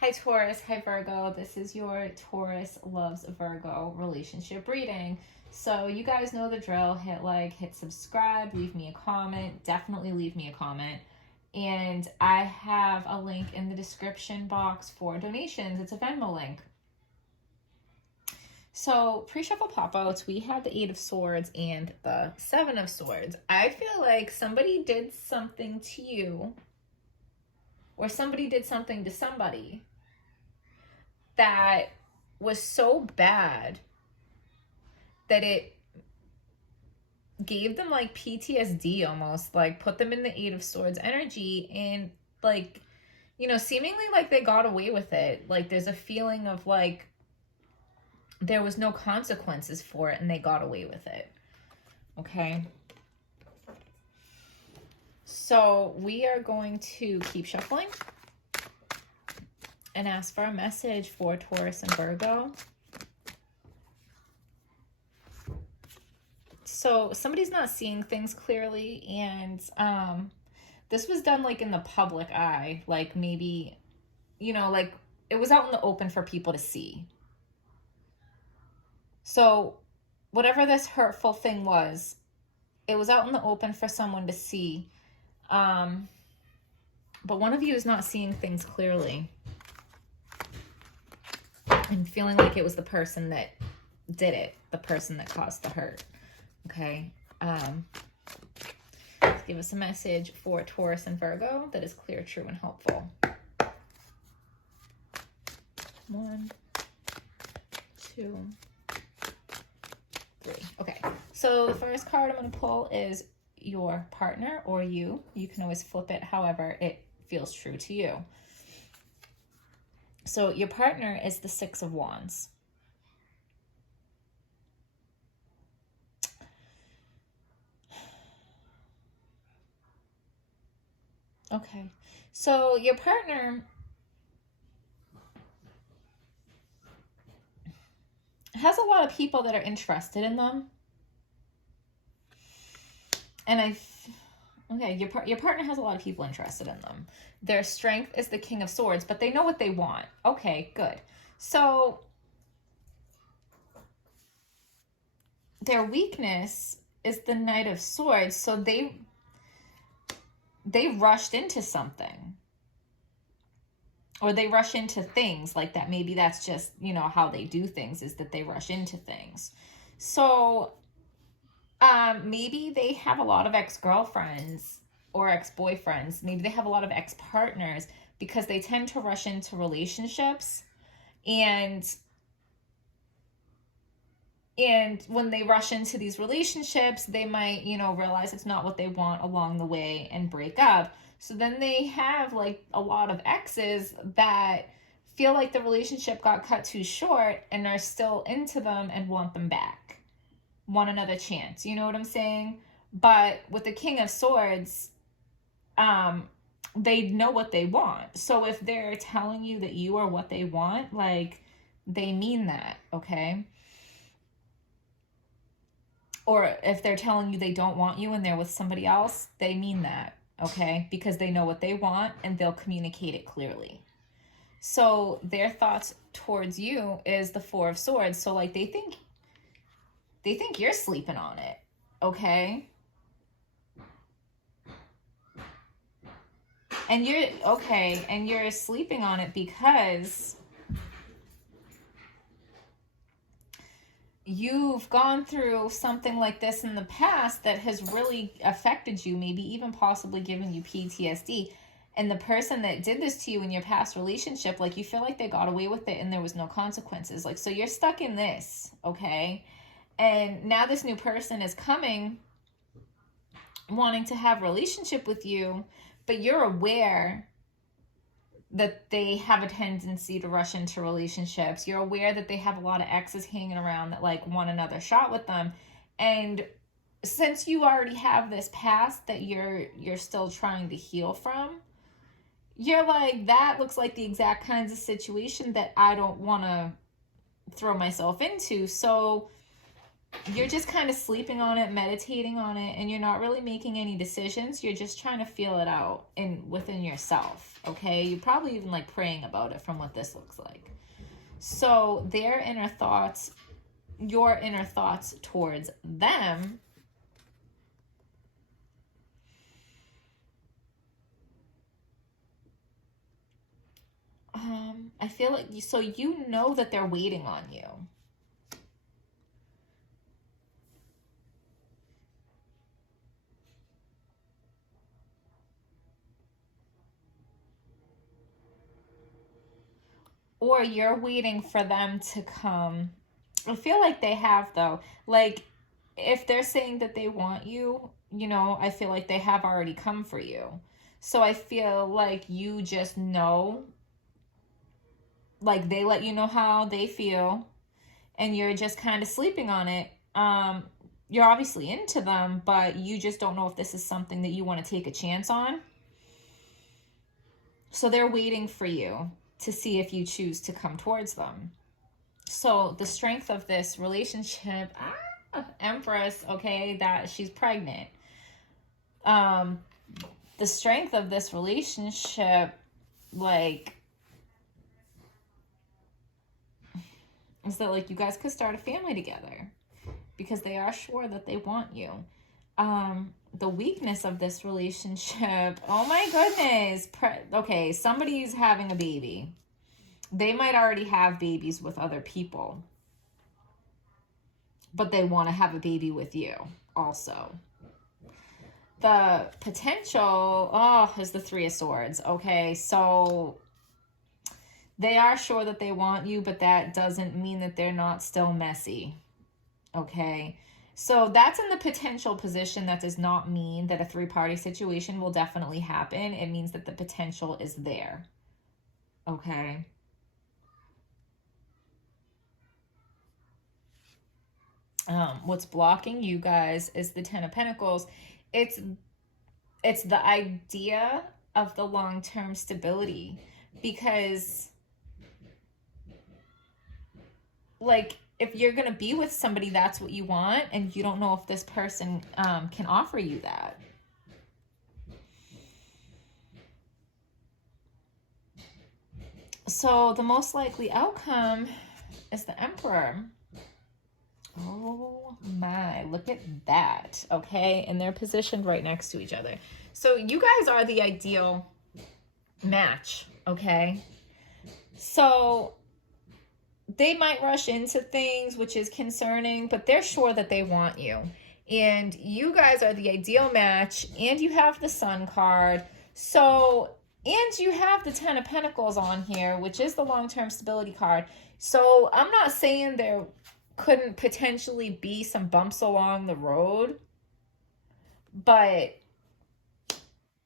Hi Taurus, hi Virgo. This is your Taurus loves Virgo relationship reading. So you guys know the drill. Hit like, hit subscribe, leave me a comment. Definitely leave me a comment. And I have a link in the description box for donations. It's a Venmo link. So pre-shuffle pop-outs, we had the Eight of Swords and the Seven of Swords. I feel like somebody did something to you, or somebody did something to somebody that was so bad that it gave them like PTSD almost, like put them in the Eight of Swords energy, and like, you know, seemingly like they got away with it. Like there's a feeling of like there was no consequences for it and they got away with it. Okay. So we are going to keep shuffling and ask for a message for Taurus and Virgo. So somebody's not seeing things clearly, and this was done like in the public eye, like maybe, you know, like it was out in the open for people to see. So whatever this hurtful thing was, it was out in the open for someone to see. But one of you is not seeing things clearly and feeling like it was the person that did it, the person that caused the hurt. Okay. Let's give us a message for Taurus and Virgo that is clear, true, and helpful. 1, 2, 3. Okay. So the first card I'm going to pull is your partner or you. You can always flip it however it feels true to you. So your partner is the Six of Wands. Okay. So your partner has a lot of people that are interested in them. And your partner has a lot of people interested in them. Their strength is the King of Swords, but they know what they want. Okay, good. So their weakness is the Knight of Swords, so they rushed into something. Or they rush into things like that. Maybe that's just, you know, how they do things, is that they rush into things. So maybe they have a lot of ex-girlfriends or ex-boyfriends. Maybe they have a lot of ex-partners because they tend to rush into relationships. And when they rush into these relationships, they might, you know, realize it's not what they want along the way and break up. So then they have like a lot of exes that feel like the relationship got cut too short and are still into them and want them back, want another chance. You know what I'm saying? But with the King of Swords, they know what they want. So if they're telling you that you are what they want, like they mean that, okay? Or if they're telling you they don't want you and they're with somebody else, they mean that, okay? Because they know what they want and they'll communicate it clearly. So their thoughts towards you is the Four of Swords. So like they think you're sleeping on it, okay? And you're sleeping on it because you've gone through something like this in the past that has really affected you, maybe even possibly given you PTSD. And the person that did this to you in your past relationship, like you feel like they got away with it and there was no consequences. Like, so you're stuck in this, okay? And now this new person is coming, wanting to have a relationship with you, but you're aware that they have a tendency to rush into relationships. You're aware that they have a lot of exes hanging around that like want another shot with them. And since you already have this past that you're still trying to heal from, you're like, that looks like the exact kinds of situation that I don't want to throw myself into. So you're just kind of sleeping on it, meditating on it, and you're not really making any decisions. You're just trying to feel it out within yourself, okay? You're probably even like praying about it from what this looks like. So their inner thoughts, your inner thoughts towards them, I feel like, so you know that they're waiting on you. Or you're waiting for them to come. I feel like they have, though. Like, if they're saying that they want you, you know, I feel like they have already come for you. So I feel like you just know, like they let you know how they feel, and you're just kind of sleeping on it. You're obviously into them, but you just don't know if this is something that you want to take a chance on. So they're waiting for you to see if you choose to come towards them. So the strength of this relationship, Empress, okay, that she's pregnant. The strength of this relationship, like, is that like you guys could start a family together because they are sure that they want you. The weakness of this relationship, oh my goodness. Okay, somebody's having a baby. They might already have babies with other people, but they want to have a baby with you also. The potential, is the Three of Swords. Okay, so they are sure that they want you, but that doesn't mean that they're not still messy. Okay, so that's in the potential position. That does not mean that a three-party situation will definitely happen. It means that the potential is there. Okay. What's blocking you guys is the Ten of Pentacles. It's the idea of the long-term stability, because like if you're going to be with somebody, that's what you want, and you don't know if this person can offer you that. So the most likely outcome is the Emperor. Oh my, look at that. Okay, and they're positioned right next to each other. So you guys are the ideal match, okay? So they might rush into things, which is concerning, but they're sure that they want you. And you guys are the ideal match, and you have the Sun card. So, and you have the Ten of Pentacles on here, which is the long-term stability card. So I'm not saying there couldn't potentially be some bumps along the road, but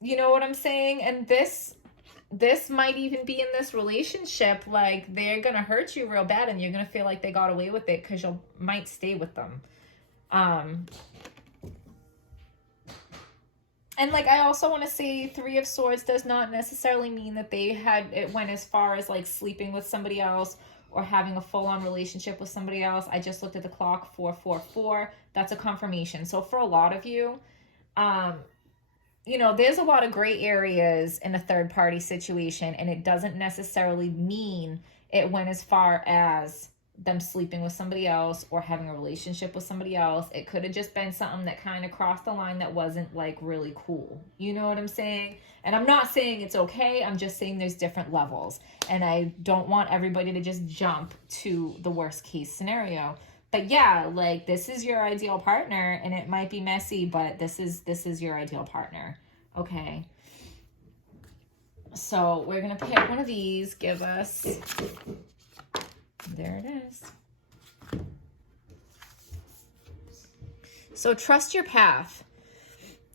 you know what I'm saying? And this might even be in this relationship, like they're gonna hurt you real bad and you're gonna feel like they got away with it because you might stay with them. And like I also want to say, Three of Swords does not necessarily mean that it went as far as like sleeping with somebody else or having a full-on relationship with somebody else. I just looked at the clock, 444. That's a confirmation. So for a lot of you, you know, there's a lot of gray areas in a third-party situation, and it doesn't necessarily mean it went as far as them sleeping with somebody else or having a relationship with somebody else. It could have just been something that kind of crossed the line that wasn't like really cool. You know what I'm saying? And I'm not saying it's okay. I'm just saying there's different levels. And I don't want everybody to just jump to the worst case scenario. But yeah, like this is your ideal partner, and it might be messy, but this is your ideal partner. Okay. So we're going to pick one of these. Give us... There it is. So trust your path.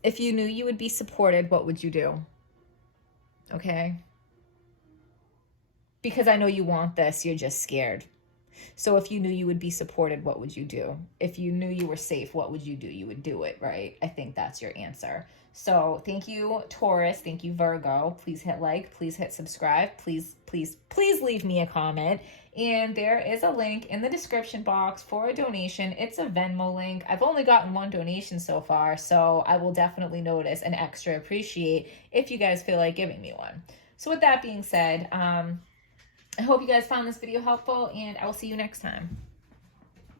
If you knew you would be supported, what would you do? Okay? Because I know you want this, you're just scared. So if you knew you would be supported, what would you do? If you knew you were safe, what would you do? You would do it, right? I think that's your answer. So thank you, Taurus. Thank you, Virgo. Please hit like. Please hit subscribe. Please, please, please leave me a comment. And there is a link in the description box for a donation. It's a Venmo link. I've only gotten one donation so far, so I will definitely notice and extra appreciate if you guys feel like giving me one. So with that being said, I hope you guys found this video helpful, and I will see you next time.